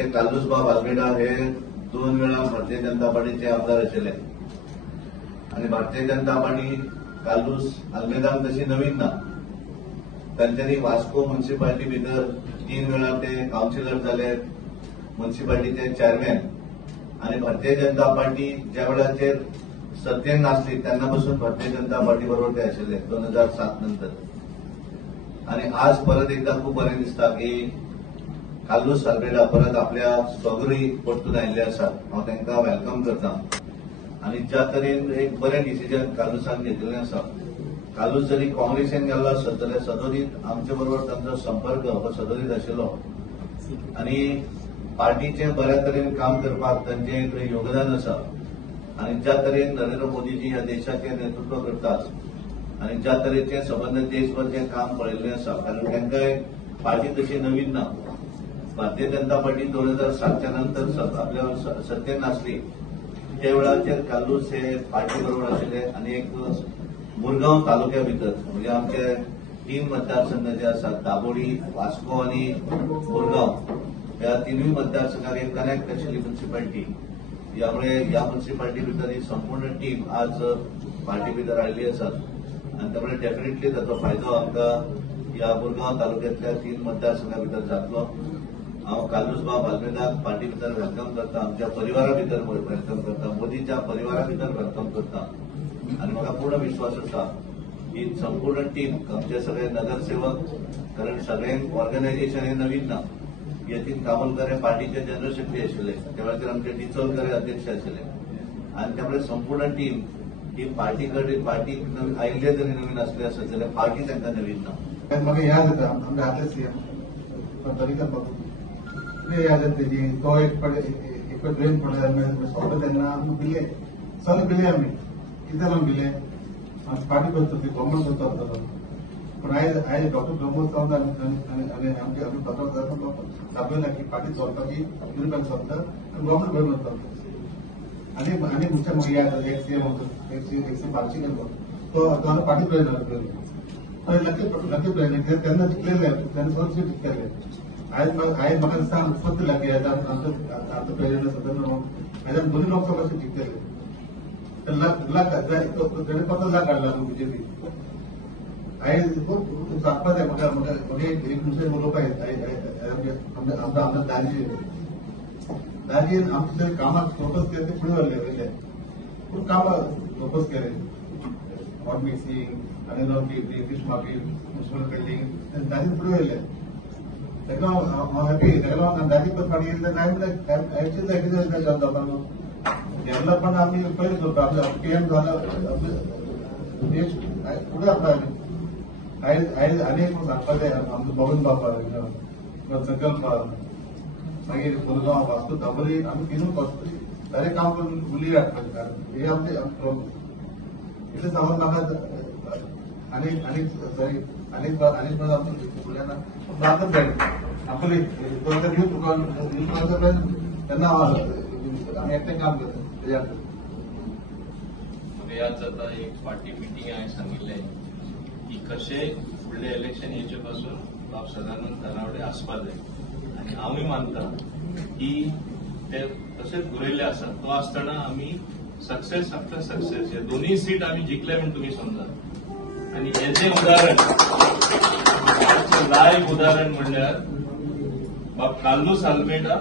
आमचे कालूसबाब आल्मेडा हे 2 वेळा भारतीय जनता पार्टीचे आमदार आशिल्ले आणि भारतीय जनता पार्टी कालूस आल्मेदाक तशी नवीन ना. तांच्यांनी वास्को म्युनिसिपालिटी भितर 3 वेळा ते काउन्सिलर जाले, म्युनिसिपालिटीचे चेअरमॅन. आणि भारतीय जनता पार्टी ज्या वेळाचेर सत्तेन नासली तेन्ना पासून भारतीय जनता पार्टी बरोबर ते आशिल्ले 2007 नंतर. आणि आज परत एकदा खूप बरें दिसता की कालूस आल्मेडा परत आपल्या स्वगृही परतून आयिल्ले आसात. हांव तांकां वेलकम करता. आणि ज्या तरेन एक बरें डिसिजन कालूसान घेतिल्लें आसा. कालूस जरी काँग्रेसीन गेल्लो आसत जाल्यार सदोदीत आमचे बरोबर तांचो संपर्क हो सदोदीत आशिल्लो आणि पार्टीचें बऱ्या तरेन काम करपाक तांचें एक योगदान आसा. आणि ज्या तरेन नरेंद्र मोदीजी ह्या देशाचें नेतृत्व करतात आणि ज्या तरेचें सबंद देशभरचें काम पळयल्लें आसा, कारण तांकां पार्टी तशी नवीन ना. भारतीय जनता पार्टी 2007च्या नंतर आपल्या सत्तेन नासली त्या वेळाचेर कालूस हे पार्टी बरोबर आशिल्ले. आणि एक मुरगांव तालुक्या भितर म्हणजे आमचे 3 मतदारसंघ जे आसात, दाबोळी, वास्को आणि मुरगांव, ह्या 3 मतदारसंघाक एक कनेक्ट आशिल्ली म्युनिसिपालिटी. यामुळे या म्युनिसिपालिटी भितर ही संपूर्ण टीम आज पार्टी भितर आयिल्ली आसात. आणि त्यामुळे डेफिनेटली ताचो फायदो आमकां या मुरगांव तालुक्यांतल्या 3 मतदारसंघा भितर जातलो. हांव कालूसबाब आल्मेदाक पार्टी भितर वेलकम करता, आमच्या परिवारा भितर वेलकम करता, मोदीच्या परिवारा भितर वेलकम करता. आणि म्हाका पूर्ण विश्वास आसा की संपूर्ण टीम, आमचे सगळे नगरसेवक, कारण सगळ्यांक ऑर्गनायझेशन हे नवीन ना. यतीन कामोलकर हे पार्टीचे जनरल सेक्रेटरी आशिल्ले, त्या वेळाचेर आमचे टिचोलकर हे अध्यक्ष आशिल्ले. आणि त्यामुळे संपूर्ण टीम ही पार्टी आयिल्ले जरी नवीन असले आसत जाल्यार पार्टी तांकां नवीन ना. म्हाका याद जाता आमचे आदले सीएम तरीका बाबू याद जाता जी तो एक ड्रेन पडले सोडले तेन्ना आमी भिले, सगळे भिले आमी. कितें लागून भिले? पार्टी करता ती गव्हर्मेंट करता. पण आयज डॉक्टर प्रमोद सावंत आनी आमचे पत्रकार दाखयला की पार्टी चलपाची युरोपान चलता आनी गव्हर्मेंट बरोबर चलता. आनी म्हाका याद एक सीएम बार्शी गेलो तो पार्टी प्रेसिडेंट लकी प्रेसिडेंट तेन्ना जिखलेले, तेन्ना सगळे सीट जिखलेले. आयज म्हाका दिसता उत्पत्ती लागली आमचो प्रेसिडेंट आसा तेन्ना दोन्ही लोकसभा सीट जिखलेले. तेणे पत्र लाग काडला बीजेपी. आयज खूब सांगपा जाय म्हाका एक दुसरें उलोवपा आमकां आमदार दाजीन आमचे कामाक फोकस केले ते फुडें व्हरले. खूब कामां फोकस केले, वॉट मिक्सिंग आनी फिश मार्केट, म्युनिसिपल बिल्डींग, दाजीन फुडें व्हरले. ताका हांव हॅपी. ताका लागून दाजी परत फाटीं गेले आयचे जॉब जावपाक डेव्हलपमेंट आम्ही पहिले करतो. आपलं पीएम झालं देश पुढे आपला आयज अनेक सांगपा जाय आमचो बबन बाबा संकल्प मागीर मुरगांव, वास्को, दाबोळी आमी 3 वचपी डायरेक्ट काम करून उली हाडटा. हे आमचे इतले सांगून म्हाका आनीक आमच्या फुड्यान दाखत जाय आपली यूथ तेन्ना आमी एकटें काम करता. याद जाता एक फाटी मिटींग हांवें सांगिल्लें की कशें फुडलें इलेक्शन येवचे पासून बाब सदानंद तानावडे आसपा जाय. आनी हांवूय मानता की ते तशेंच बरयल्ले आसा. तो आसतना आमी सक्सेस आफ्टर सक्सेस हे दोनूय सीट आमी जिखले म्हण तुमी समजा. आनी हेजें उदाहरण, लायव्ह उदाहरण म्हणल्यार बाब कालूस आल्मेडा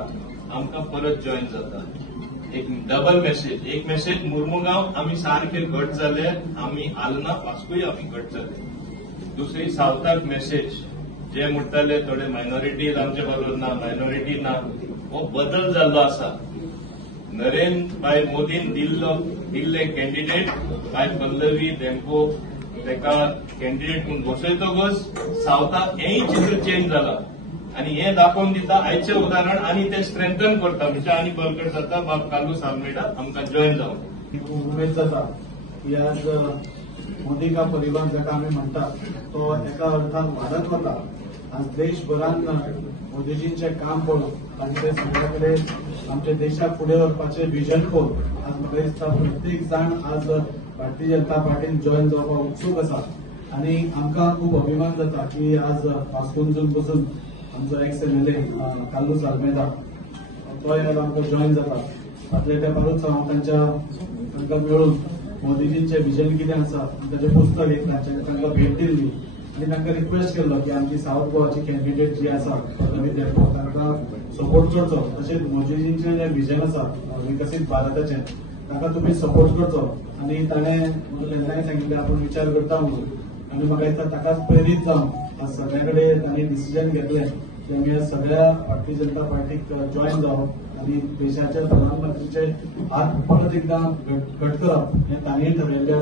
आमकां परत जॉइन जाता. एक डबल मेसेज, एक मेसेज मुर्मुगांव आमी सारखे घट जाले, आमी आलना वास्कोय आमी घट जाले. दुसरी सावथाक मेसेज जे म्हणटाले थोडे मायनॉरिटीज आमचे बरोबर ना, मायनॉरिटी ना, हो बदल जाल्लो आसा. नरेंद्र भाई मोदीन दिल्ले कॅन्डिडेट भाई पल्लवी धेंपो ताका कॅन्डिडेट म्हणून बसयतकच सावथाक हेय चित्र चेंज जाला. आणि हे दाखोवन दिता आयचे उदाहरण आणि ते स्ट्रेंथन करता म्हणजे आनी बळकट जाता. बाब कालूस आल्मेडा आमकां जॉइन जावन उमेद जाता की आज मोदी का परिवार जाका आमी म्हणटा तो एका अर्थान वाडत वता. आज देशभरान मोदीजींचे काम पळोवन आनी ते सगळे कडेन आमच्या देशाक फुडें व्हरपाचे विजन पळोवन आज म्हाका दिसता प्रत्येक जाण आज भारतीय जनता पार्टीन जॉइन जावपाक उत्सूक आसा. आनी आमकां खूब अभिमान जाता की आज वास्कोंसून बसून आमचो एक्स एमएलए कालूस आल्मेडा तोय आयलो आमकां जॉईन जाता. फाटल्या तेंपारूच हांव तांकां मेळून मोदीजींचें विजन कितें आसा ताचें पुस्तक एक तांकां भेट दिल्ली आनी तांकां रिक्वेस्ट केल्लो की आमची साऊथ गोवाची कॅन्डिडेट जी आसा पल्लवी देरपो तांकां सपोर्ट करचो. तशेंच मोदीजींचें जें विजन आसा विकसीत भारताचें ताका तुमी सपोर्ट करचो. आनी ताणें तेन्नाय सांगिल्लें आपूण विचार करता म्हणून. आनी म्हाका दिसता ताकाच प्रेरीत जावन आज सगळ्या कडेन तांणी डिसिजन घेतलें की आमी ह्या सगळ्या भारतीय जनता पार्टीक जॉईन जावप आनी देशाच्या प्रधानमंत्रीचे हात परत एकदां घट करप हें तांणीय ठरयल्लें आसा.